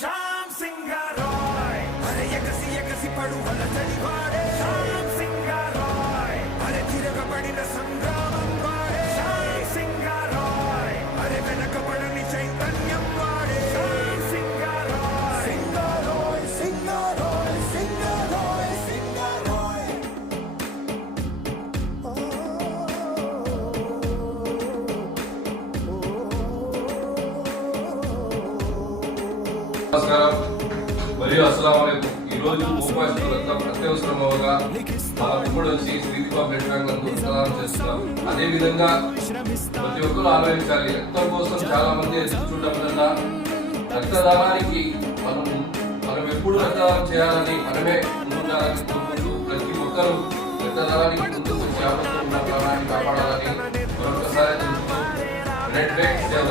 శ్యామ్ సింగారాయ్. అరే ఎగసి ఎగసి పడు వల్ల చలివా నమస్కారం. మరియు అస్సలం అయికం ఈ రోజు ఉపవాసం అత్యవసరం అవగా మా ఉమ్మడి వచ్చి శ్రీదీప బ్లడ్ బ్యాంక్ నందు రక్తదానం చేస్తున్నాం. అదే విధంగా ప్రతి ఒక్కరూ ఆలోచించాలి రక్తం కోసం చాలా మంది ఎదురు చూడడం రక్తదానానికి మనం మనం ఎప్పుడు రక్తదానం చేయాలని మనమే ముందుండాలని కోరుకుంటూ ప్రతి ఒక్కరూ రక్తదానానికి ముందుకు వచ్చి ఆపత్తు ఉన్న ప్రాణాన్ని కాపాడాలని మరొకసారి తెలుపుతూ బ్లడ్ బ్యాంక్ సేవ